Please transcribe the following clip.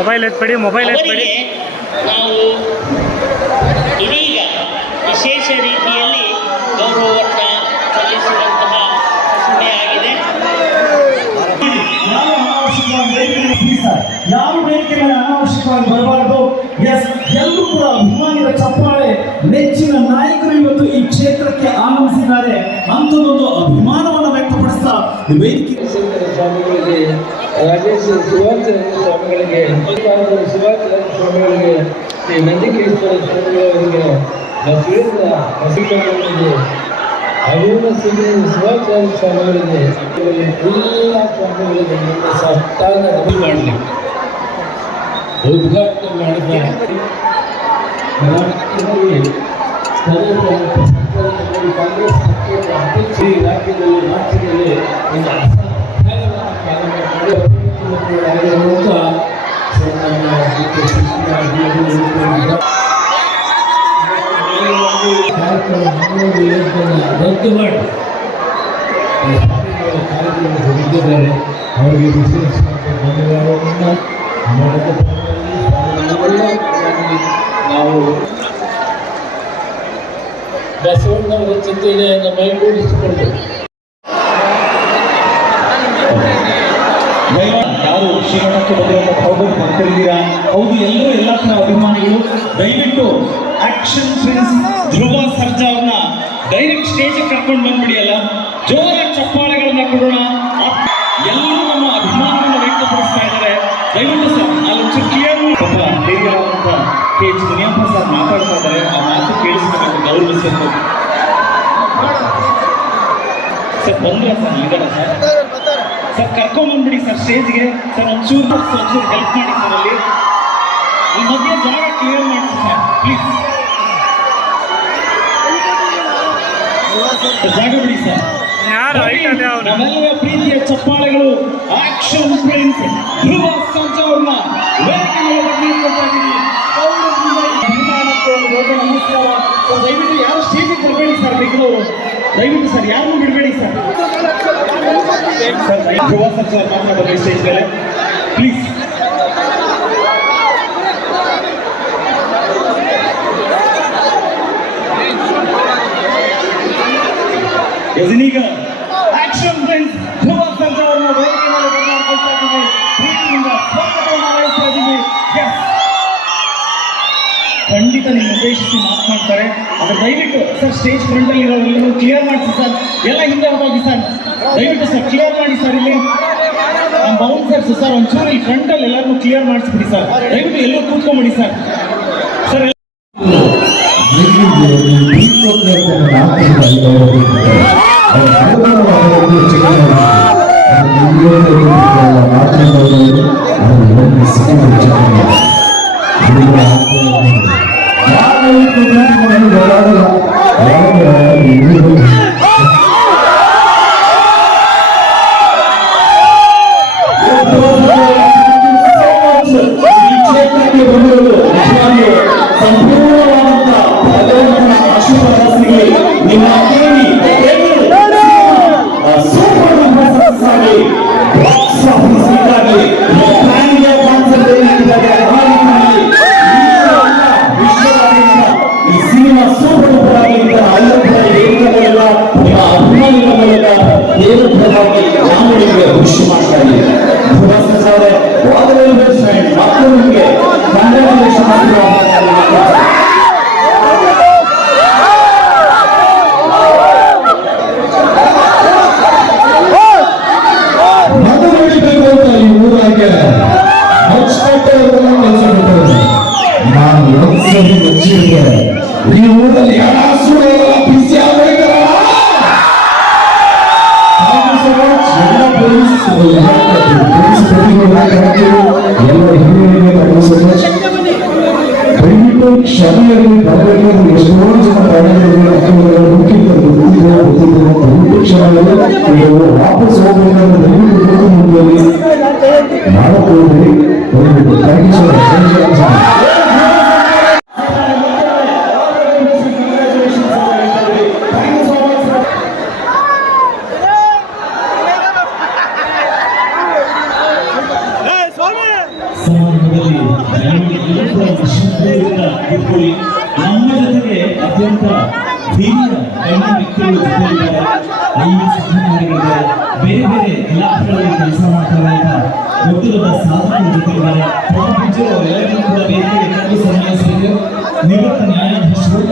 Mobile ಎತ್ಬೇಡಿ ನಾವು ಇದೀಗ ವಿಶೇಷ ರೀತಿಯಲ್ಲಿ ಗೌರವವನ್ನು ಸಲ್ಲಿಸುವಂತಹ ಸಮಯ ಆಗಿದೆ. ಯಾವ ವೇದಿಕೆ ಮೇಲೆ ಅನಾವಶ್ಯಕವಾಗಿ ಬರಬಾರದು. ಎಲ್ಲರೂ ಕೂಡ ಅಭಿಮಾನಿಗಳ ಚಪ್ಪಾಳೆ, ನೆಚ್ಚಿನ ನಾಯಕರು ಇವತ್ತು ಈ ಕ್ಷೇತ್ರಕ್ಕೆ ಆಗಮಿಸಿದ್ದಾರೆ ಅಂತದೊಂದು ಅಭಿಮಾನವನ್ನು ವ್ಯಕ್ತಪಡಿಸ್ತಾ ವೇದಿಕೆ ಸ್ವಾಮಿಗಳಿಗೆ, ರಾಜೇಶ್ ಶಿವಾಚಾರ್ಯ ಸ್ವಾಮಿಗಳಿಗೆ, ಶಿವಾಚಾರ್ಯ ಸ್ವಾಮಿಗಳಿಗೆ, ಶ್ರೀ ನಂದಿಕೇಶ್ವರ ಸ್ವಾಮಿಗಳಿಗೆ, ಬಸವೇಂದ್ರ ಬಸವಣ್ಣನಿಗೆ, ಅರುಣ ಸಿಂಗ್ ಶಿವಾಚಾರ್ಯ ಸ್ವಾಮಿಗಳಿಗೆ, ಎಲ್ಲ ಸ್ವಾಮಿಗಳಿಗೆ ನಿಮ್ಮ ಸಪ್ತಾಹ ಮಾಡಲಿ ಉದ್ಘಾಟನೆ ಮಾಡಿದ್ದಾರೆ. ಕಾಂಗ್ರೆಸ್ ಅಧ್ಯಕ್ಷ ರಾಜ್ಯದಲ್ಲಿ ರಾಜ್ಯದಲ್ಲಿ ಒಂದು ರದ್ದು ಮಾಡಿ ಕಾರ್ಯಕ್ರಮ ಹೊಂದಿದ್ದಾರೆ. ಅವರಿಗೆ ವಿಶೇಷ ಧನ್ಯವಾದವನ್ನು ನಾವು ಬಸವಣ್ಣವರ ಚಿಂತನೆಯನ್ನು ಮೈಗೂಡಿಸಿಕೊಂಡು ಯಾರು ಶ್ರೀಮಠಕ್ಕೆ ಬಂದಿರೋ ಹೌದು ಬರ್ತಿದ್ದೀರಾ? ಹೌದು, ಎಲ್ಲರೂ ಎಲ್ಲ ಥರ ಅಭಿಮಾನಿಗಳು ದಯವಿಟ್ಟು ಆಕ್ಷನ್ ಪ್ರಿನ್ಸ್ ಧ್ರುವ ಸರ್ಜಾ ಅವ್ರನ್ನ ಡೈರೆಕ್ಟ್ ಸ್ಟೇಜ್ ಕರ್ಕೊಂಡು ಬಂದ್ಬಿಡಿ. ಅಲ್ಲ, ಜೋರಾಗಿ ಚಪ್ಪಾಳೆಗಳನ್ನ ಕೊಡೋಣ. ಎಲ್ಲರೂ ನಮ್ಮ ಅಭಿಮಾನವನ್ನು ವ್ಯಕ್ತಪಡಿಸ್ತಾ ಇದ್ದಾರೆ. ದಯವಿಟ್ಟು ಸರ್ ನಾಲ್ಕು ಕ್ಲಿಯರ್ ಹಿರಿಯರಾದಂಥ ಕೆ ಎಚ್ ಮುನಿಯಪ್ಪ ಸರ್ ಮಾತಾಡ್ತಾ ಇದ್ದಾರೆ. ಆ ಮಾತು ಕೇಳಿಸ್ಬೇಕು, ಗೌರವಿಸಬೇಕು. ಸರ್ ಬಂದ್ರೆ ಸರ್ ಇದ್ದಾರೆ ಸರ್ ಕರ್ಕೊಂಡ್ಬಂದ್ಬಿಡಿ ಸರ್ ಸ್ಟೇಜ್ಗೆ. ಸರ್ ಒಂಚೂರು ಹೆಲ್ಪ್ ಮಾಡಿ ಸರ್. ಅಲ್ಲಿ ಈ ಮಧ್ಯೆ ಜಾಗ ಕ್ಲಿಯರ್ ಮಾಡಿ ಸರ್ ಪ್ಲೀಸ್. ಜಾಗ ಬಿಡಿ ಸರ್. ನಮ್ಮೆಲ್ಲರ ಪ್ರೀತಿಯ ಚಪ್ಪಾಳೆಗಳು ಆಕ್ಷನ್ ಪ್ರಿನ್ಸ್ ಧ್ರುವ ಸರ್ಜಾ ಅವ್ರನ್ನ ವೇದಿಕೆ ಮೇಲೆ ಬರ್ತಿದ್ದೀವಿ. ನಮಸ್ಕಾರ ಸರ್. ದಯವಿಟ್ಟು ಯಾರು ಸ್ಟೇಜಿಗೆ ಬರಬೇಡಿ ಸರ್. ಬೆಂಗಳೂರು ದಯವಿಟ್ಟು ಸರ್ ಯಾರನ್ನೂ ಬಿಡಬೇಡಿ ಸರ್. ಧ್ರುವ ಸರ್ಜಾ ಮಾತ್ರ ಬರಲಿ ಸ್ಟೇಜ್ ಮೇಲೆ ಪ್ಲೀಸ್. ಇದೀಗ ಆಕ್ಷನ್ ಪ್ರಿನ್ಸ್ ಧ್ರುವ ಸರ್ಜಾ ಅವರನ್ನ ವೇದಿಕೆ ಮೇಲೆ ಬರಮಾಡ್ಕೊಳ್ತಾ ಇದ್ದೀವಿ. ಪ್ರೀತಿಯಿಂದ ಸ್ವಾಗತವನ್ನು ಹಾರೈಸ್ತಾ ಇದ್ದೀವಿ. ಖಂಡಿತ ನಿಮ್ಮ ಉದ್ದೇಶಿಸಿ ಮಾತನಾಡ್ತಾರೆ. ಆದರೆ ದಯವಿಟ್ಟು ಸರ್ ಸ್ಟೇಜ್ ಫ್ರಂಟಲ್ಲಿ ಇರೋರು ಕ್ಲಿಯರ್ ಮಾಡಿಸಿ ಸರ್. ಎಲ್ಲ ಹಿಂದೆ ಹೋಗಿ ಸರ್. ದಯವಿಟ್ಟು ಸರ್ ಕ್ಲಿಯರ್ ಮಾಡಿ ಸರ್. ಇಲ್ಲಿ ನಮ್ಮ ಬೌನ್ಸರ್ಸ್ ಸರ್ ಒಂಚೂರು ಈ ಫ್ರಂಟಲ್ಲಿ ಎಲ್ಲರನ್ನೂ ಕ್ಲಿಯರ್ ಮಾಡಿಸ್ಬಿಡಿ ಸರ್. ದಯವಿಟ್ಟು ಎಲ್ಲರೂ ಕೂತ್ಕೊಂಡ್ಬಿಡಿ ಸರ್. ಸರ್ ಖುಷಿ ಮಾಡ್ತಾರೆ. ಈ ಊರಲ್ಲಿ ಬಿಸಿ ಆಗಬೇಕಾ? ಎಲ್ಲ ಪೊಲೀಸ್ ದಯವಿಟ್ಟು ಕ್ಷಮೆಯಲ್ಲಿ ಬರಬೇಕು. ಎಷ್ಟೋ ಜನ ಕ್ಷಮೆಯಲ್ಲಿ ವಾಪಸ್ ಹೋಗಬೇಕಾದ್ರೆ ಮಾಡಬಹುದು. ಸಮಾಜದಲ್ಲಿ ಕೂತ್ಕೊಳ್ಳಿ. ನಮ್ಮ ಜೊತೆಗೆ ಅತ್ಯಂತ ಹಿರಿಯ ಗಣ್ಯ ವ್ಯಕ್ತಿಗಳು ಜೊತೆಲಿದ್ದಾರೆ, ಐಎಎಸ್ ಅಧಿಕಾರಿಗಳಿದ್ದಾರೆ, ಬೇರೆ ಬೇರೆ ಇಲಾಖೆಗಳಲ್ಲಿ ಕೆಲಸ ಮಾಡ್ತಾ ದೊಡ್ಡ ದೊಡ್ಡ ಸಾಧಕರ ಜೊತೆಗಿದ್ದಾರೆ. ಎಲ್ಲರಿಗೂ ಕೂಡ ವೇದಿಕೆಗೆ ಕರೆದು ಸನ್ಮಾನಿಸಿದ್ದು ನಿವೃತ್ತ ನ್ಯಾಯಾಧೀಶರು